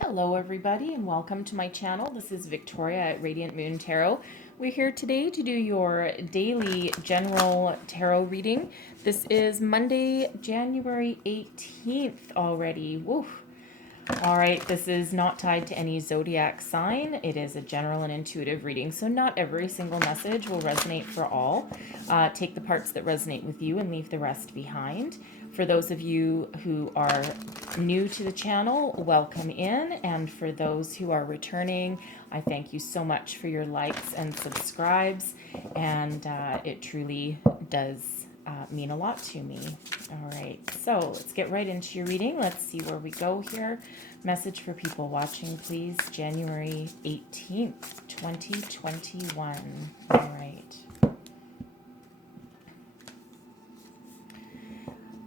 Hello everybody and welcome to my channel. This is Victoria at Radiant Moon Tarot. We're here today to do your daily general tarot reading. This is Monday, January 18th already. Woo! All right, this is not tied to any zodiac sign. It is a general and intuitive reading, so not every single message will resonate for all. Take the parts that resonate with you and leave the rest behind. For those of you who are new to the channel, welcome in. And for those who are returning, I thank you so much for your likes and subscribes. And it truly does mean a lot to me. All right, so let's get right into your reading. Let's see where we go here. Message for people watching, please. January 18th, 2021. All right.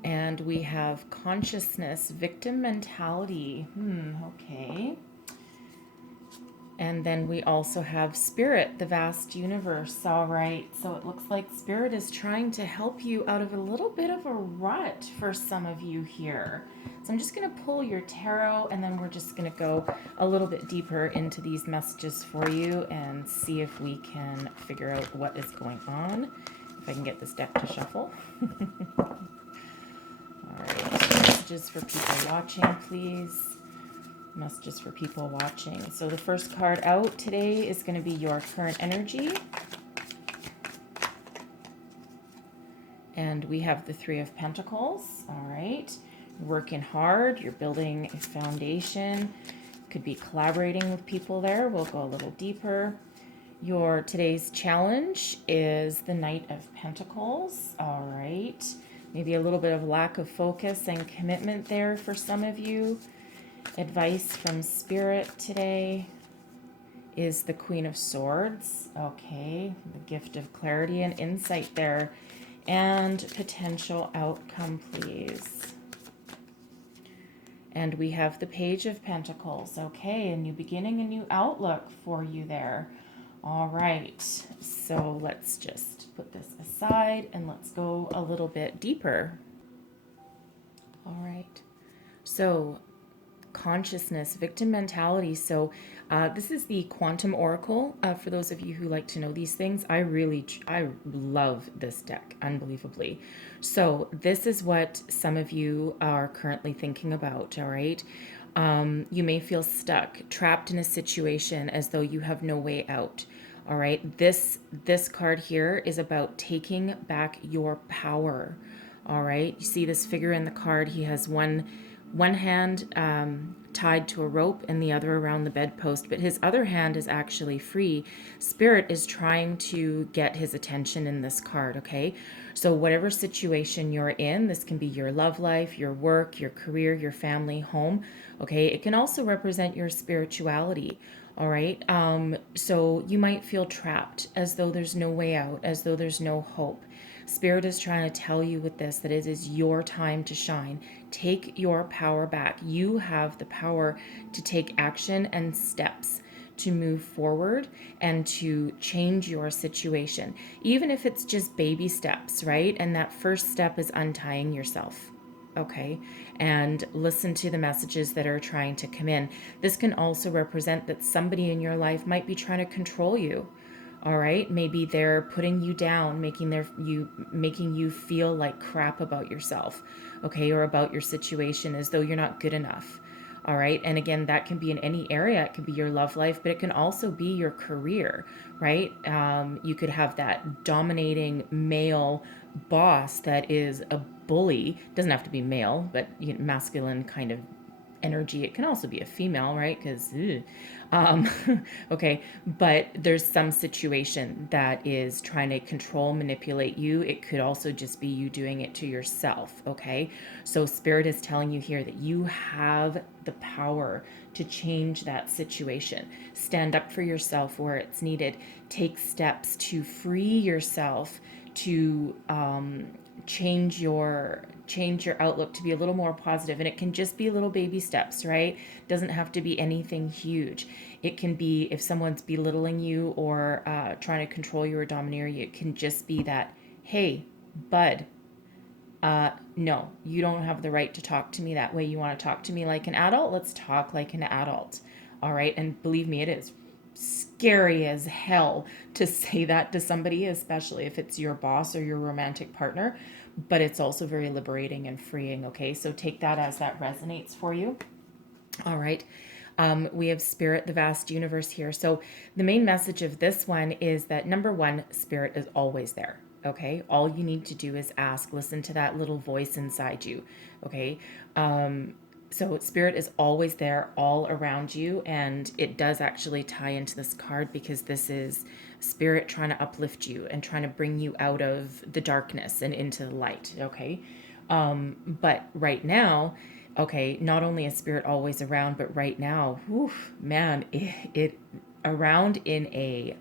And we have consciousness, victim mentality. Okay. And then we also have spirit, the vast universe. All right. So it looks like spirit is trying to help you out of a little bit of a rut for some of you here. So I'm just going to pull your tarot and then we're just going to go a little bit deeper into these messages for you and see if we can figure out what is going on. If I can get this deck to shuffle. All right, messages for people watching, please. Messages for people watching. So the first card out today is going to be your current energy. And we have the Three of Pentacles. All right. You're working hard. You're building a foundation. Could be collaborating with people there. We'll go a little deeper. Your today's challenge is the Knight of Pentacles. All right. Maybe a little bit of lack of focus and commitment there for some of you. Advice from Spirit today is the Queen of Swords. Okay, the gift of clarity and insight there. And potential outcome, please. And we have the Page of Pentacles. Okay, a new beginning, a new outlook for you there. All right, so let's just put this aside and let's go a little bit deeper. All right, so consciousness, victim mentality. So this is the Quantum Oracle. For those of you who like to know these things, I love this deck, unbelievably. So this is what some of you are currently thinking about, all right? You may feel stuck, trapped in a situation as though you have no way out. All right, this card here is about taking back your power. All right, you see this figure in the card. He has one hand tied to a rope and the other around the bedpost, but his other hand is actually free. Spirit is trying to get his attention in this card, okay? So whatever situation you're in, this can be your love life, your work, your career, your family, home, okay? It can also represent your spirituality, all right? So you might feel trapped, as though there's no way out, as though there's no hope. Spirit is trying to tell you with this that it is your time to shine. Take your power back. You have the power to take action and steps to move forward and to change your situation, even if it's just baby steps, right? And that first step is untying yourself. Okay, and listen to the messages that are trying to come in. This can also represent that somebody in your life might be trying to control you. All right, maybe they're putting you down, making you feel like crap about yourself, okay, or about your situation, as though you're not good enough. All right, and again, that can be in any area. It can be your love life, but it can also be your career, right? You could have that dominating male boss that is a bully. Doesn't have to be male, but masculine kind of energy. It can also be a female, right? Because okay, but there's some situation that is trying to control, manipulate you. It could also just be you doing it to yourself. Okay, so Spirit is telling you here that you have the power to change that situation. Stand up for yourself where it's needed. Take steps to free yourself, to change your outlook to be a little more positive. And it can just be little baby steps, right? Doesn't have to be anything huge. It can be if someone's belittling you or trying to control you or domineer you, it can just be that, hey, bud, No, you don't have the right to talk to me that way. You want to talk to me like an adult? Let's talk like an adult. All right. And believe me, it is scary as hell to say that to somebody, especially if it's your boss or your romantic partner. But it's also very liberating and freeing. Okay. So take that as that resonates for you. All right. We have spirit, the vast universe here. So the main message of this one is that number one, spirit is always there. Okay. All you need to do is ask, listen to that little voice inside you. Okay. So spirit is always there, all around you. And it does actually tie into this card because this is spirit trying to uplift you and trying to bring you out of the darkness and into the light. Okay. But right now, okay, not only is spirit always around, but right now, whew, man, it around in a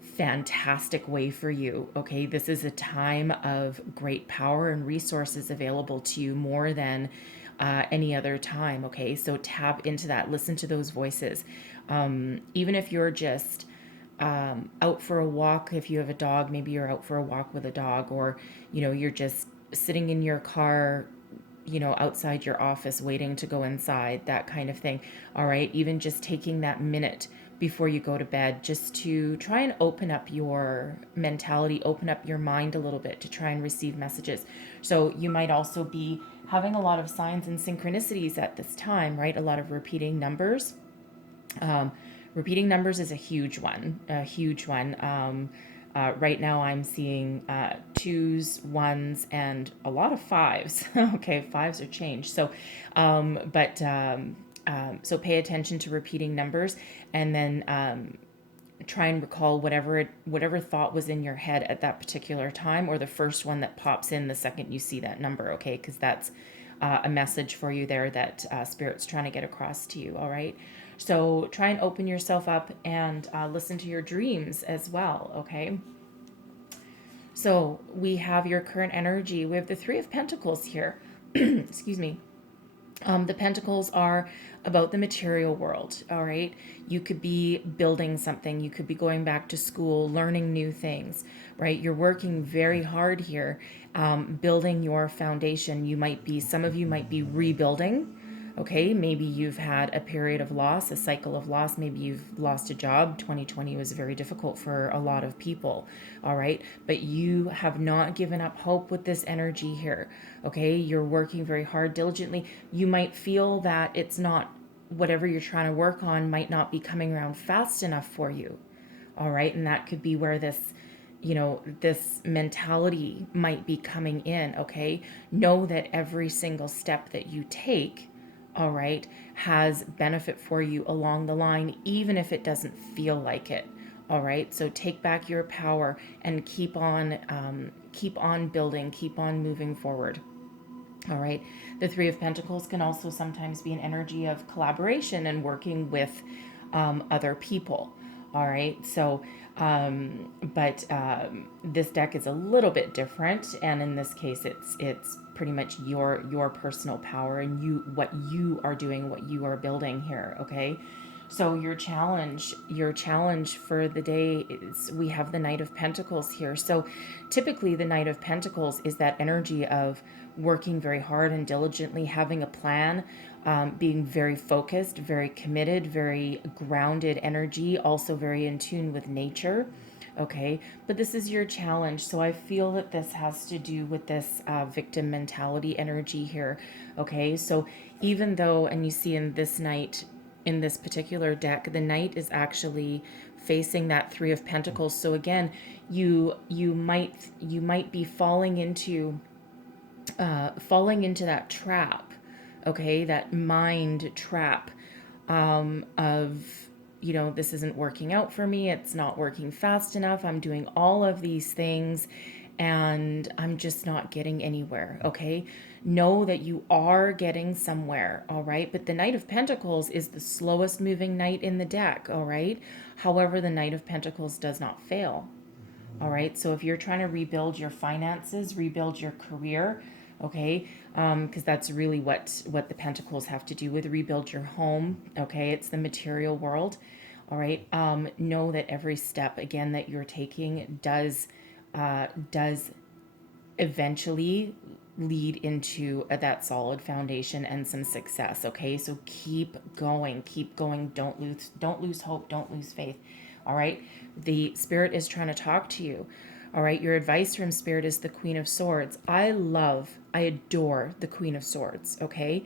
fantastic way for you. Okay, this is a time of great power and resources available to you more than any other time. Okay, so tap into that, listen to those voices. Even if you're just out for a walk, if you have a dog, maybe you're out for a walk with a dog, or you're just sitting in your car, outside your office waiting to go inside, that kind of thing. All right. Even just taking that minute before you go to bed, just to try and open up your mentality, open up your mind a little bit to try and receive messages. So you might also be having a lot of signs and synchronicities at this time, right? A lot of repeating numbers. Repeating numbers is a huge one, a huge one. Right now I'm seeing twos, ones, and a lot of fives. Okay, fives are changed. So, so pay attention to repeating numbers, and then try and recall whatever thought was in your head at that particular time, or the first one that pops in the second you see that number. Okay, because that's a message for you there that Spirit's trying to get across to you. All right. So try and open yourself up and listen to your dreams as well, okay? So we have your current energy. We have the Three of Pentacles here. Excuse me. The pentacles are about the material world, all right? You could be building something. You could be going back to school, learning new things, right? You're working very hard here, building your foundation. Some of you might be rebuilding. Okay, maybe you've had a period of loss, a cycle of loss. Maybe you've lost a job. 2020 was very difficult for a lot of people. All right, but you have not given up hope with this energy here. Okay, you're working very hard, diligently. You might feel that it's not, whatever you're trying to work on might not be coming around fast enough for you. All right, and that could be where this mentality might be coming in. Okay, know that every single step that you take, all right, has benefit for you along the line, even if it doesn't feel like it. All right, so take back your power and keep on building, keep on moving forward. All right, the Three of Pentacles can also sometimes be an energy of collaboration and working with other people. All right, so this deck is a little bit different, and in this case, it's pretty much your personal power and what you are doing, what you are building here. Okay, so your challenge for the day is, we have the Knight of Pentacles here. So typically the Knight of Pentacles is that energy of working very hard and diligently, having a plan, being very focused, very committed, very grounded energy, also very in tune with nature. Okay, but this is your challenge. So I feel that this has to do with this victim mentality energy here. Okay, so even though, and you see in this Knight, in this particular deck, the Knight is actually facing that Three of Pentacles. So again, you might be falling into that trap, okay, that mind trap of, this isn't working out for me, it's not working fast enough, I'm doing all of these things and I'm just not getting anywhere. Okay, know that you are getting somewhere. All right, but the Knight of Pentacles is the slowest moving knight in the deck. All right, however, the Knight of Pentacles does not fail. All right, so if you're trying to rebuild your finances, rebuild your career, okay, because that's really what the Pentacles have to do with, rebuild your home. Okay, it's the material world. All right, know that every step, again, that you're taking does eventually lead into that solid foundation and some success. Okay, so keep going, don't lose hope, don't lose faith. All right, the Spirit is trying to talk to you. All right, your advice from Spirit is the Queen of Swords. I adore the Queen of Swords. Okay,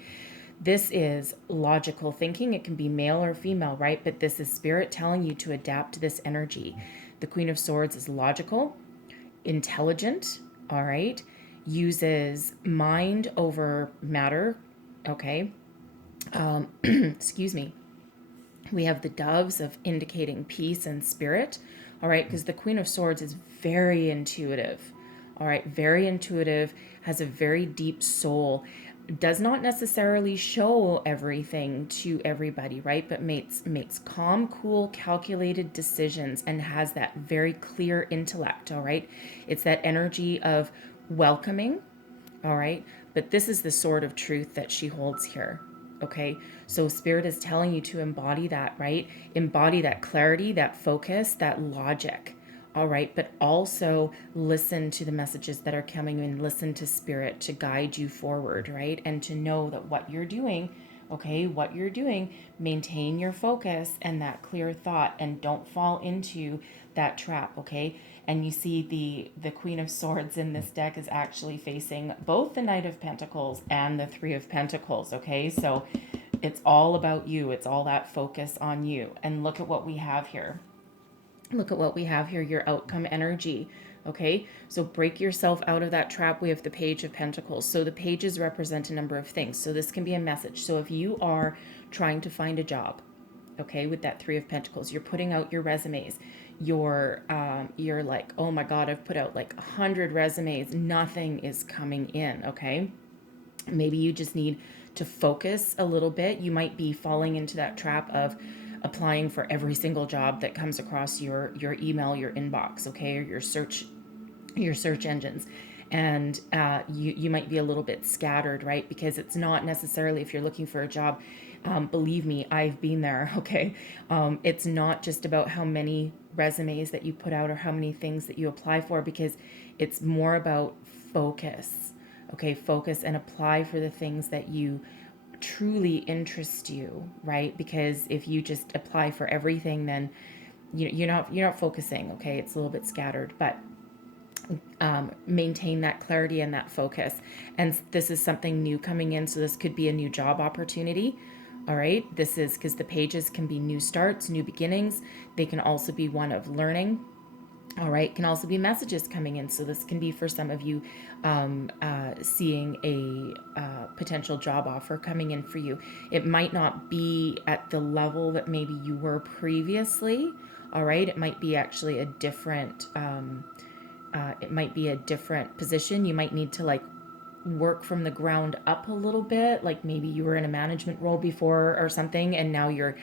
this is logical thinking. It can be male or female, right? But this is Spirit telling you to adapt to this energy. The Queen of Swords is logical, intelligent, all right, uses mind over matter, okay. Excuse me. We have the doves of indicating peace and spirit, all right, because the Queen of Swords is very intuitive, all right, very intuitive, has a very deep soul, does not necessarily show everything to everybody, right, but makes calm, cool, calculated decisions and has that very clear intellect, all right. It's that energy of welcoming, all right, but this is the sword of truth that she holds here. Okay, so Spirit is telling you to embody that, right? Embody that clarity, that focus, that logic. All right, but also listen to the messages that are coming in, listen to Spirit to guide you forward, right? And to know that what you're doing, okay, what you're doing, maintain your focus and that clear thought and don't fall into that trap, okay? And you see the Queen of Swords in this deck is actually facing both the Knight of Pentacles and the Three of Pentacles, okay? So it's all about you. It's all that focus on you. And look at what we have here. Look at what we have here, your outcome energy. Okay, so break yourself out of that trap. We have the Page of Pentacles. So the pages represent a number of things. So this can be a message. So if you are trying to find a job, okay, with that Three of Pentacles, you're putting out your resumes. You're like, oh my God, I've put out like 100 resumes. Nothing is coming in, okay? Maybe you just need to focus a little bit. You might be falling into that trap of applying for every single job that comes across your email, your inbox, okay, or your search engines. And you might be a little bit scattered, right? Because it's not necessarily, if you're looking for a job, believe me, I've been there, okay? It's not just about how many resumes that you put out or how many things that you apply for, because it's more about focus, okay? Focus and apply for the things that you truly interest you, right? Because if you just apply for everything, then you're not focusing, okay? It's a little bit scattered, but maintain that clarity and that focus. And this is something new coming in, so this could be a new job opportunity. All right, this is because the pages can be new starts, new beginnings. They can also be one of learning. All right, can also be messages coming in. So this can be for some of you seeing a potential job offer coming in for you. It might not be at the level that maybe you were previously. All right, it might be actually a different position. You might need to like work from the ground up a little bit. Like maybe you were in a management role before or something, and now you're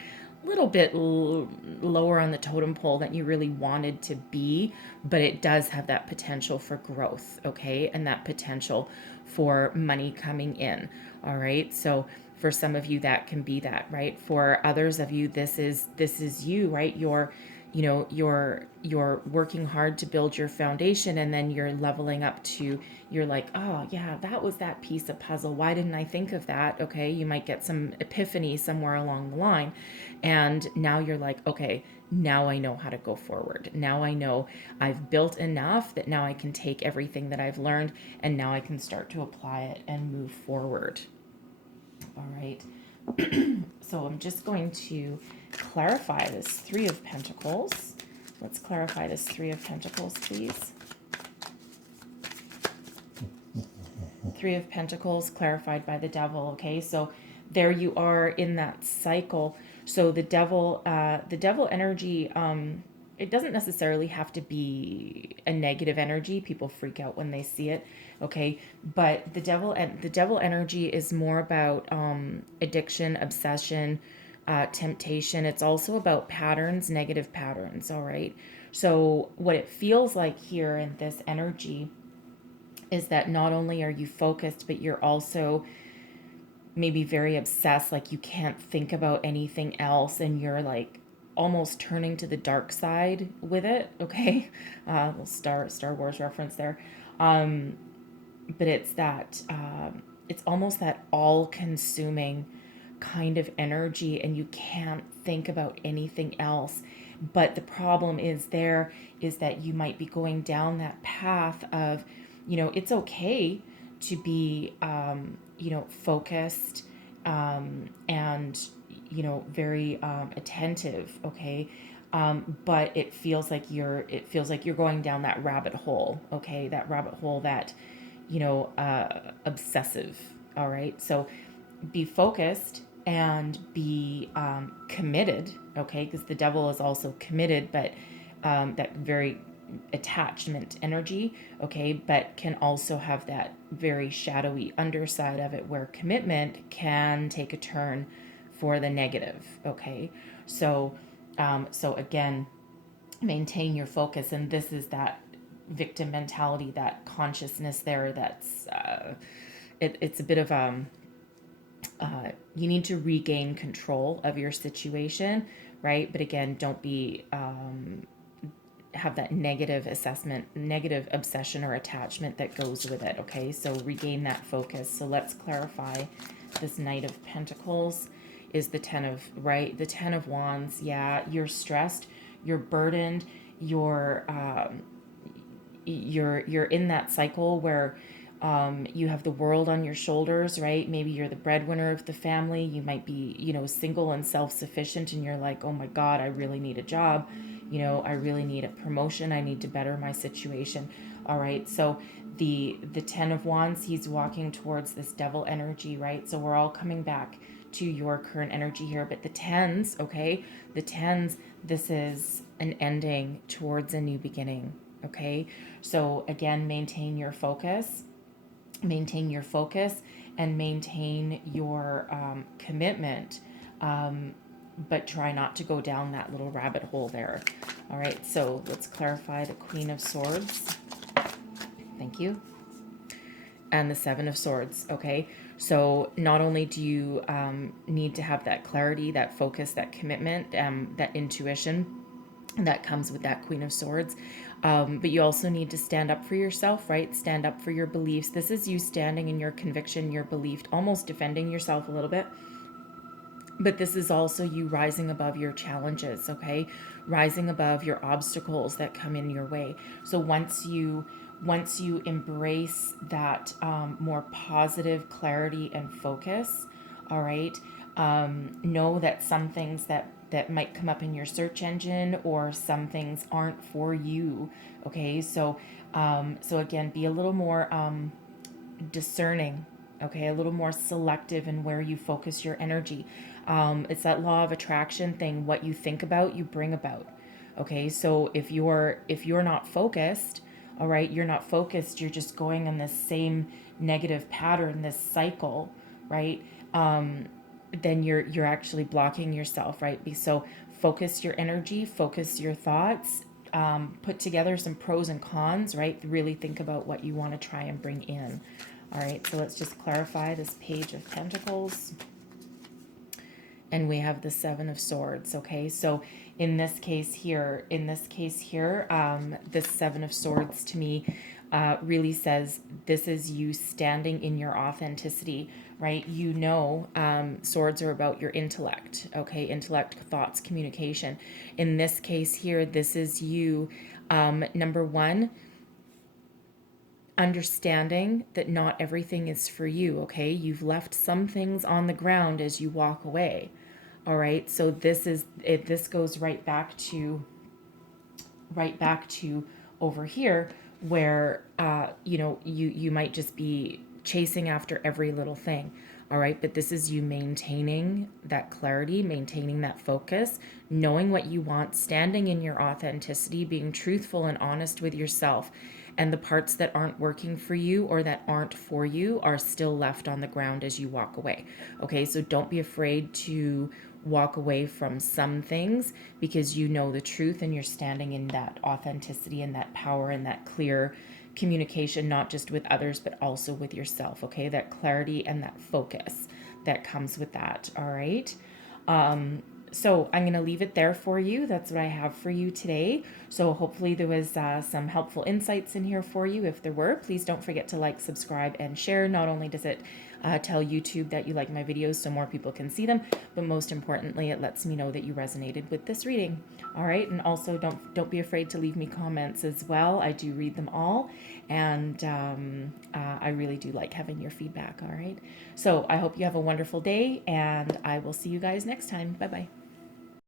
a little bit lower on the totem pole than you really wanted to be, but it does have that potential for growth, okay? And that potential for money coming in, all right? So for some of you, that can be that, right? For others of you, this is you, right? You're working hard to build your foundation, and then you're leveling up to, you're like, oh yeah, that was that piece of puzzle, why didn't I think of that? Okay, you might get some epiphany somewhere along the line, and now you're like, okay, now I know how to go forward. Now I know I've built enough that now I can take everything that I've learned and now I can start to apply it and move forward. All right. So I'm just going to clarify this Three of Pentacles. Let's clarify this Three of Pentacles, please. Three of Pentacles clarified by the Devil. Okay, so there you are in that cycle. So the devil energy, it doesn't necessarily have to be a negative energy. People freak out when they see it, okay? But the devil energy is more about addiction, obsession, temptation. It's also about patterns, negative patterns, all right? So what it feels like here in this energy is that not only are you focused, but you're also maybe very obsessed, like you can't think about anything else, and you're like almost turning to the dark side with it, okay? Little Star Wars reference there. but it's that, it's almost that all-consuming kind of energy, and you can't think about anything else. But the problem is that you might be going down that path of, it's okay to be, focused, and, very attentive. Okay. But it feels like you're going down that rabbit hole. Okay. That rabbit hole that, obsessive. All right. So be focused and be committed, okay? Because the devil is also committed, but that very attachment energy, okay? But can also have that very shadowy underside of it where commitment can take a turn for the negative, okay? So again, maintain your focus, and this is that victim mentality, that consciousness there. It's a bit of you need to regain control of your situation, right? But again, don't be have that negative assessment, negative obsession or attachment that goes with it. Okay, so regain that focus. So let's clarify. This Knight of Pentacles is the the 10 of Wands. Yeah, you're stressed, you're burdened, you're in that cycle where you have the world on your shoulders, right? Maybe you're the breadwinner of the family. You might be, single and self-sufficient, and you're like, oh my God, I really need a job. I really need a promotion. I need to better my situation. All right. So the 10 of Wands, he's walking towards this devil energy, right? So we're all coming back to your current energy here. But the 10s, okay? The 10s, this is an ending towards a new beginning. Okay. So again, maintain your focus and maintain your commitment, but try not to go down that little rabbit hole there. All right, so let's clarify the Queen of Swords. Thank you. And the Seven of Swords. Okay, so not only do you need to have that clarity, that focus, that commitment, that intuition that comes with that Queen of Swords, but you also need to stand up for yourself, right? Stand up for your beliefs. This is you standing in your conviction, your belief, almost defending yourself a little bit. But this is also you rising above your challenges, okay? Rising above your obstacles that come in your way. So once you embrace that more positive clarity and focus, all right, know that some things that might come up in your search engine, or some things aren't for you, okay? So again, be a little more discerning, okay? A little more selective in where you focus your energy. It's that law of attraction thing. What you think about, you bring about. Okay, so if you're not focused, all right, you're not focused, you're just going in this same negative pattern, this cycle, right? Then you're actually blocking yourself, right? So focus your energy, focus your thoughts, put together some pros and cons, right? Really think about what you want to try and bring in. All right, so let's just clarify this Page of Pentacles. And we have the Seven of Swords, okay? So in this case here, this Seven of Swords to me really says this is you standing in your authenticity, right? Swords are about your intellect, okay? Intellect, thoughts, communication. In this case here, this is you, number one, understanding that not everything is for you, okay? You've left some things on the ground as you walk away. All right? So this goes right back to over here where you might just be chasing after every little thing. All right? But this is you maintaining that clarity, maintaining that focus, knowing what you want, standing in your authenticity, being truthful and honest with yourself. And the parts that aren't working for you or that aren't for you are still left on the ground as you walk away. Okay, so don't be afraid to walk away from some things, because you know the truth and you're standing in that authenticity and that power and that clear communication, not just with others, but also with yourself. Okay, that clarity and that focus that comes with that. All right. So I'm going to leave it there for you. That's what I have for you today. So hopefully there was some helpful insights in here for you. If there were, please don't forget to like, subscribe, and share. Not only does it tell YouTube that you like my videos so more people can see them, but most importantly, it lets me know that you resonated with this reading. All right, and also don't be afraid to leave me comments as well. I do read them all, and I really do like having your feedback. All right, so I hope you have a wonderful day, and I will see you guys next time. Bye bye.